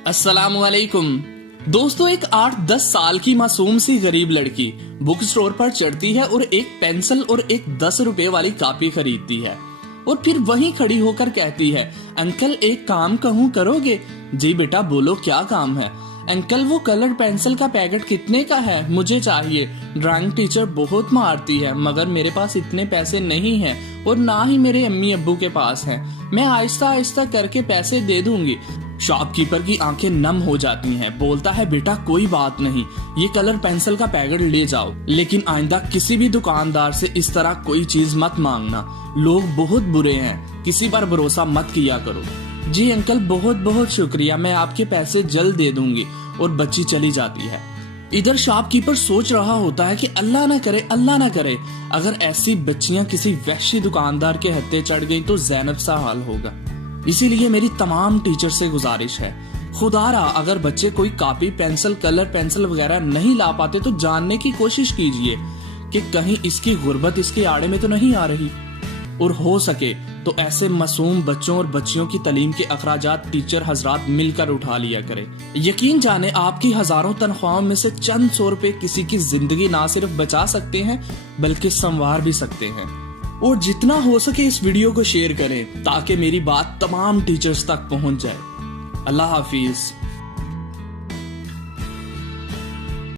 अस्सलामुअलैकुम दोस्तों, एक 8-10 साल की मासूम सी गरीब लड़की बुक स्टोर पर चढ़ती है और एक पेंसिल और एक 10 रुपए वाली कॉपी खरीदती है और फिर वहीं खड़ी होकर कहती है, अंकल एक काम कहूँ करोगे? जी बेटा बोलो, क्या काम है? अंकल वो कलर पेंसिल का पैकेट कितने का है? मुझे चाहिए। ड्राइंग टीचर बहुत मारती है मगर मेरे पास इतने पैसे नहीं हैं और ना ही मेरे अम्मी अब्बू के पास हैं। मैं आहिस्ता आहिस्ता करके पैसे दे दूंगी। शॉपकीपर की आंखें नम हो जाती हैं। बोलता है, बेटा कोई बात नहीं, ये कलर पेंसिल का पैकेट ले जाओ, लेकिन आइंदा किसी भी दुकानदार से इस तरह कोई चीज मत मांगना। लोग बहुत बुरे हैं, किसी पर भरोसा मत किया करो। जी अंकल बहुत बहुत शुक्रिया, मैं आपके पैसे जल्द दे दूंगी। और बच्ची चली जाती है। इधर शॉपकीपर सोच रहा होता है कि अल्लाह ना करे, अल्लाह ना करे, अगर ऐसी बच्चियां किसी वहशी दुकानदार के हत्थे चढ़ गई तो ज़ैनब सा हाल होगा। इसीलिए मेरी तमाम टीचर से गुजारिश है, खुदारा अगर बच्चे कोई कॉपी पेंसिल कलर पेंसिल वगैरह नहीं ला पाते तो जानने की कोशिश कीजिए कि कहीं इसकी गुर्बत इसके आड़े में तो नहीं आ रही। और हो सके तो ऐसे मासूम बच्चों और बच्चियों की तालीम के अखराजात टीचर हजरात मिलकर उठा लिया करें। यकीन जाने आपकी हजारों तनख्वाहों में से चंद 100 रुपए किसी की जिंदगी ना सिर्फ बचा सकते हैं बल्कि संवार भी सकते हैं। और जितना हो सके इस वीडियो को शेयर करें ताकि मेरी बात तमाम टीचर्स तक पहुंच जाए। अल्लाह हाफिज।